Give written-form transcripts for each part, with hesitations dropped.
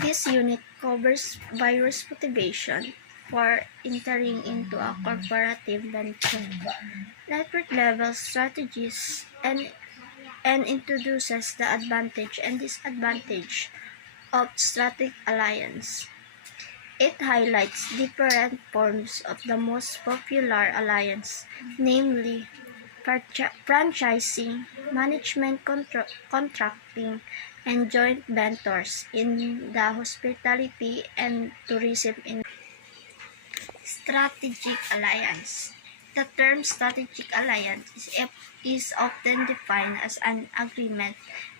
This unit covers various motivation for entering into a corporative venture, network-level strategies, and introduces the advantage and disadvantage of strategic alliance. It highlights different forms of the most popular alliance, namely franchising, management contracting, and joint ventures in the hospitality and tourism industry. Strategic alliance. The term strategic alliance is often defined as an agreement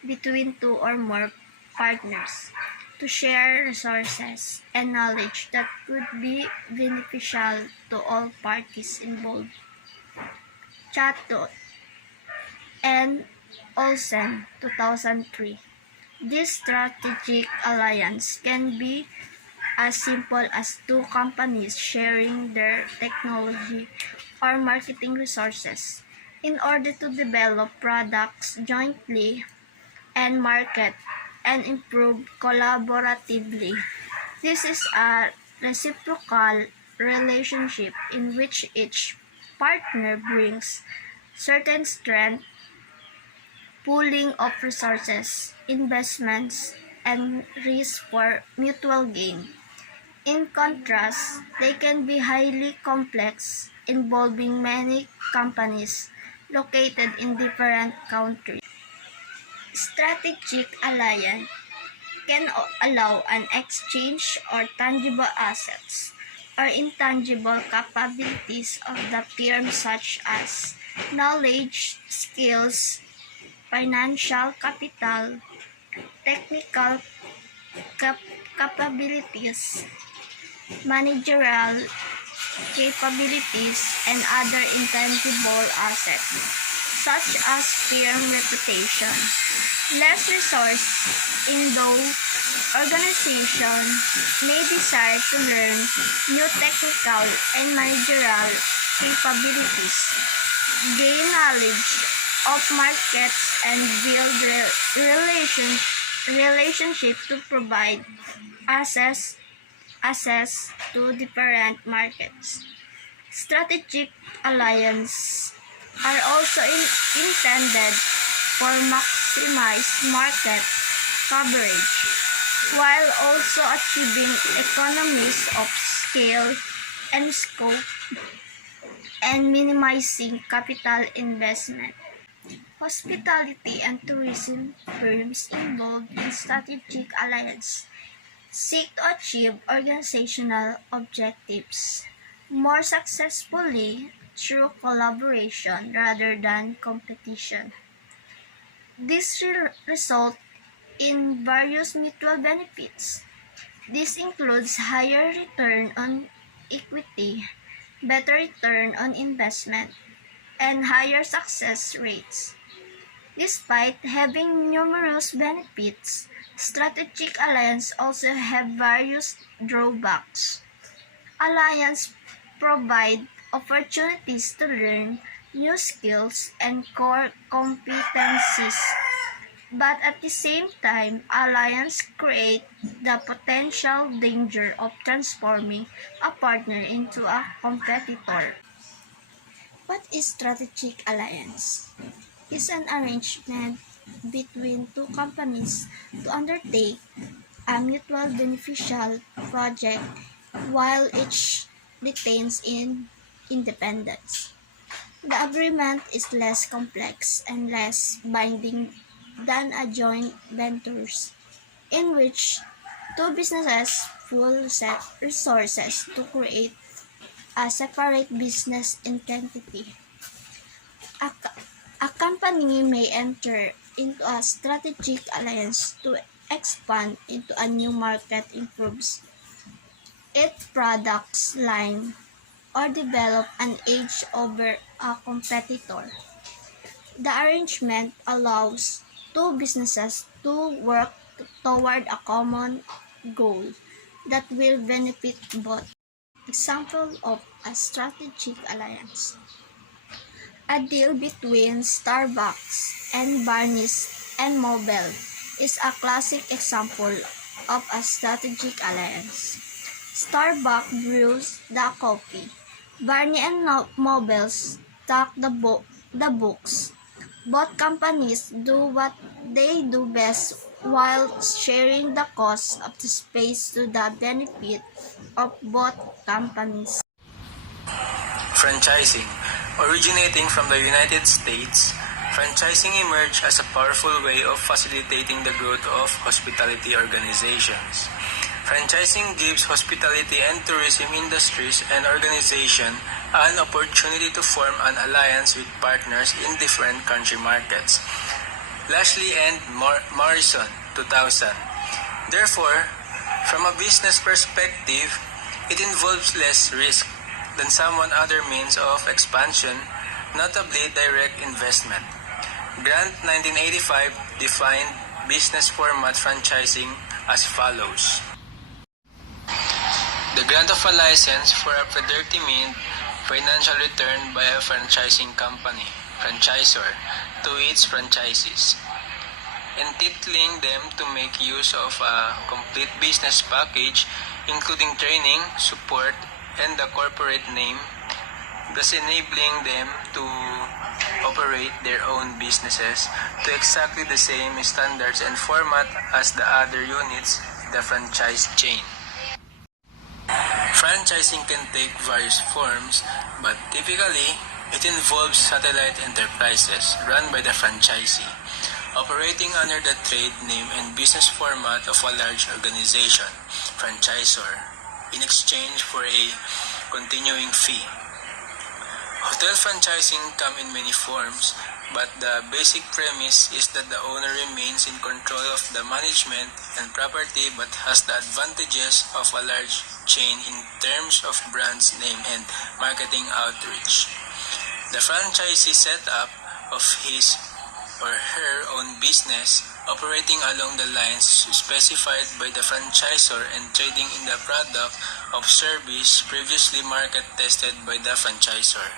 between two or more partners to share resources and knowledge that could be beneficial to all parties involved. Chato and Olsen, 2003. This strategic alliance can be as simple as two companies sharing their technology or marketing resources in order to develop products jointly and market and improve collaboratively. This is a reciprocal relationship in which each partner brings certain strength, pooling of resources, investments, and risk for mutual gain. In contrast, they can be highly complex, involving many companies located in different countries. Strategic alliance can allow an exchange of tangible assets or intangible capabilities of the firm such as knowledge, skills, financial capital, technical capabilities, managerial capabilities, and other intangible assets, such as firm reputation. Less resource in those organizations may desire to learn new technical and managerial capabilities, gain knowledge of markets, and build relationship to provide access to different markets. Strategic alliances are also intended for maximize market coverage, while also achieving economies of scale and scope and minimizing capital investment. Hospitality and tourism firms involved in strategic alliance seek to achieve organizational objectives more successfully through collaboration rather than competition. This result in various mutual benefits. This includes higher return on equity, better return on investment, and higher success rates. Despite having numerous benefits, strategic alliances also have various drawbacks. Alliances provide opportunities to learn new skills and core competencies, but at the same time, alliances create the potential danger of transforming a partner into a competitor. What is strategic alliance? Is an arrangement between two companies to undertake a mutual beneficial project while each retains independence. The agreement is less complex and less binding than a joint ventures in which two businesses pool set resources to create a separate business entity. A, a company may enter into a strategic alliance to expand into a new market, improves its products line, or develop an edge over a competitor. The arrangement allows two businesses to work toward a common goal that will benefit both. Example of a strategic alliance. A deal between Starbucks and Barnes and Noble is a classic example of a strategic alliance. Starbucks brews the coffee. Barney and Noble stock the books. Both companies do what they do best while sharing the cost of the space to the benefit of both companies. Franchising. Originating from the United States, franchising emerged as a powerful way of facilitating the growth of hospitality organizations. Franchising gives hospitality and tourism industries and organizations an opportunity to form an alliance with partners in different country markets. Lashley and Morrison, 2000. Therefore, from a business perspective, it involves less risk than some other means of expansion, notably direct investment. Grant 1985 defined business format franchising as follows. The grant of a license for a predetermined financial return by a franchising company, franchisor, to its franchisees, entitling them to make use of a complete business package including training, support, and the corporate name, thus enabling them to operate their own businesses to exactly the same standards and format as the other units in the franchise chain. Franchising can take various forms, but typically, it involves satellite enterprises run by the franchisee, operating under the trade name and business format of a large organization, franchisor, in exchange for a continuing fee. Hotel franchising come in many forms, but the basic premise is that the owner remains in control of the management and property but has the advantages of a large chain in terms of brand's name and marketing outreach. The franchisee set up of his or her own business, operating along the lines specified by the franchisor and trading in the product of service previously market tested by the franchisor.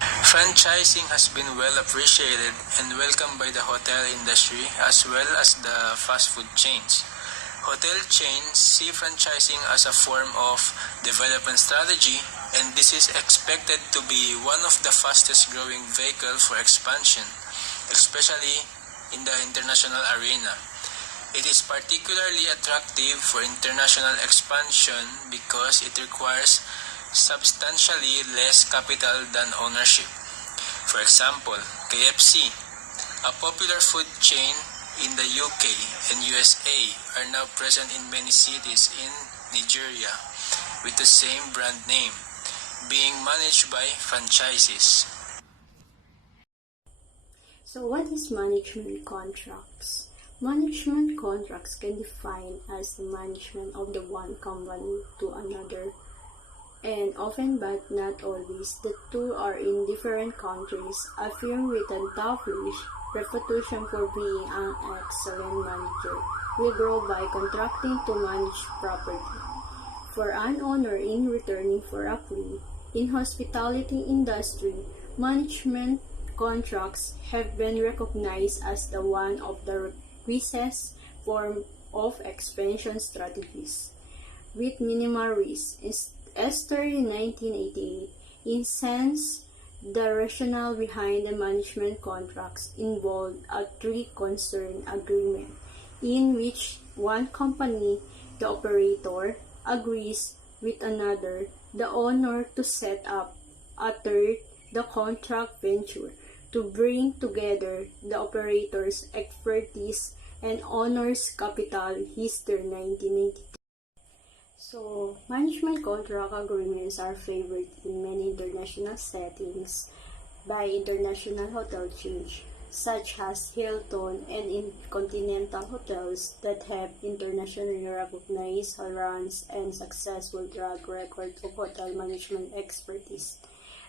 Franchising has been well appreciated and welcomed by the hotel industry as well as the fast food chains. Hotel chains see franchising as a form of development strategy, and this is expected to be one of the fastest growing vehicles for expansion, especially in the international arena. It is particularly attractive for international expansion because it requires substantially less capital than ownership. For example, KFC, a popular food chain in the UK and USA, are now present in many cities in Nigeria with the same brand name, being managed by franchises. So what is management contracts? Management contracts can be defined as the management of the one company to another, and often but not always, the two are in different countries. A firm with an established reputation for being an excellent manager will grow by contracting to manage property for an owner in returning for a fee. In hospitality industry, management contracts have been recognized as the one of the wisest form of expansion strategies with minimal risk. Esther in 1988 incense the rationale behind the management contracts involved a three-concern agreement in which one company, the operator, agrees with another, the owner, to set up a third, the contract venture, to bring together the operator's expertise and owner's capital. History 1992. So, management contract agreements are favored in many international settings by international hotel chains, such as Hilton and Intercontinental Hotels that have internationally recognized runs and successful track record of hotel management expertise.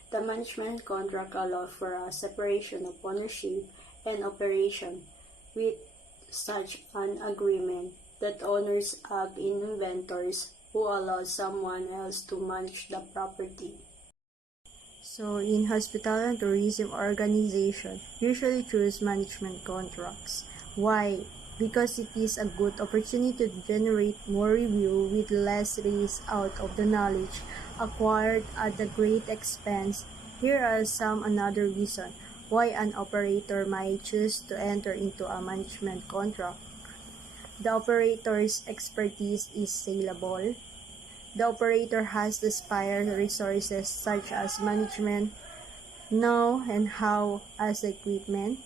The management contract allows for a separation of ownership and operation with such an agreement that owners act in inventors who allow someone else to manage the property. So, in hospital and tourism organization, usually choose management contracts. Why? because it is a good opportunity to generate more revenue with less risk out of the knowledge acquired at the great expense. Here are some another reason why an operator might choose to enter into a management contract. The operator's expertise is saleable. The operator has the spare resources such as management, know and how as equipment.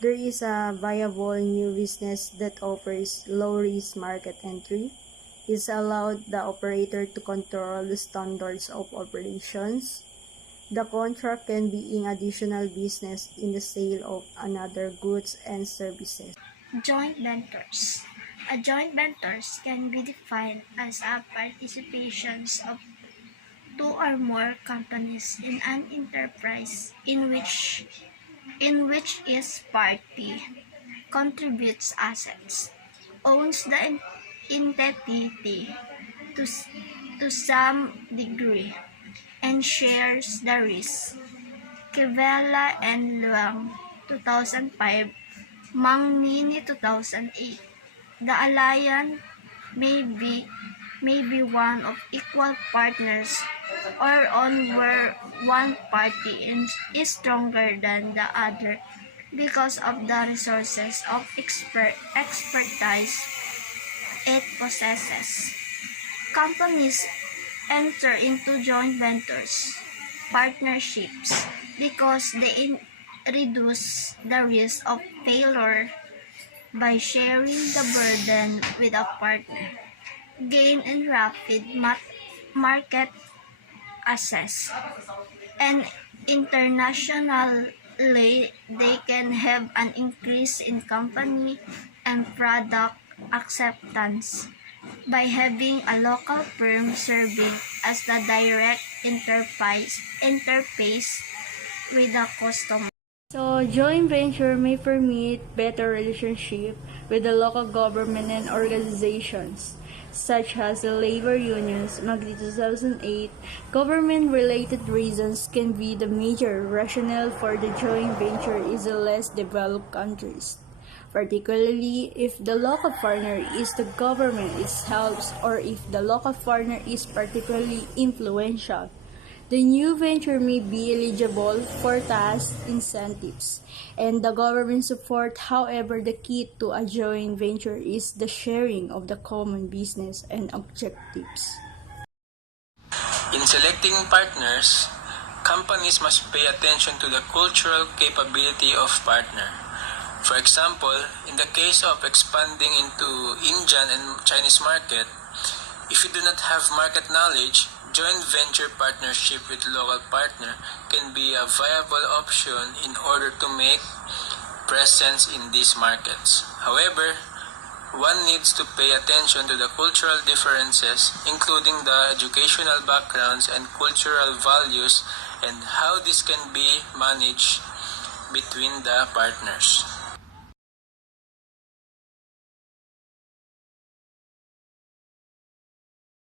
There is a viable new business that offers low-risk market entry. It allows the operator to control the standards of operations. The contract can be in additional business in the sale of another goods and services. Joint ventures. A joint ventures can be defined as a participations of two or more companies in an enterprise in which each party contributes assets, owns the entity to some degree, and shares the risk. Kivela and Luang, 2005, Mangnini, 2008. The alliance may be one of equal partners or on where one party is stronger than the other because of the resources of expertise it possesses. Companies enter into joint ventures, partnerships, because they reduce the risk of failure by sharing the burden with a partner, gain in rapid market access, and internationally they can have an increase in company and product acceptance by having a local firm serving as the direct interface with the customer. So, joint venture may permit better relationship with the local government and organizations, such as the labor unions. Magdi 2008, government-related reasons can be the major rationale for the joint venture in the less developed countries, particularly if the local partner is the government itself or if the local partner is particularly influential. The new venture may be eligible for tax incentives and the government support. However, the key to a joint venture is the sharing of the common business and objectives. In selecting partners, companies must pay attention to the cultural capability of partner. For example, in the case of expanding into Indian and Chinese market, if you do not have market knowledge, joint venture partnership with local partner can be a viable option in order to make presence in these markets. However, one needs to pay attention to the cultural differences, including the educational backgrounds and cultural values, and how this can be managed between the partners.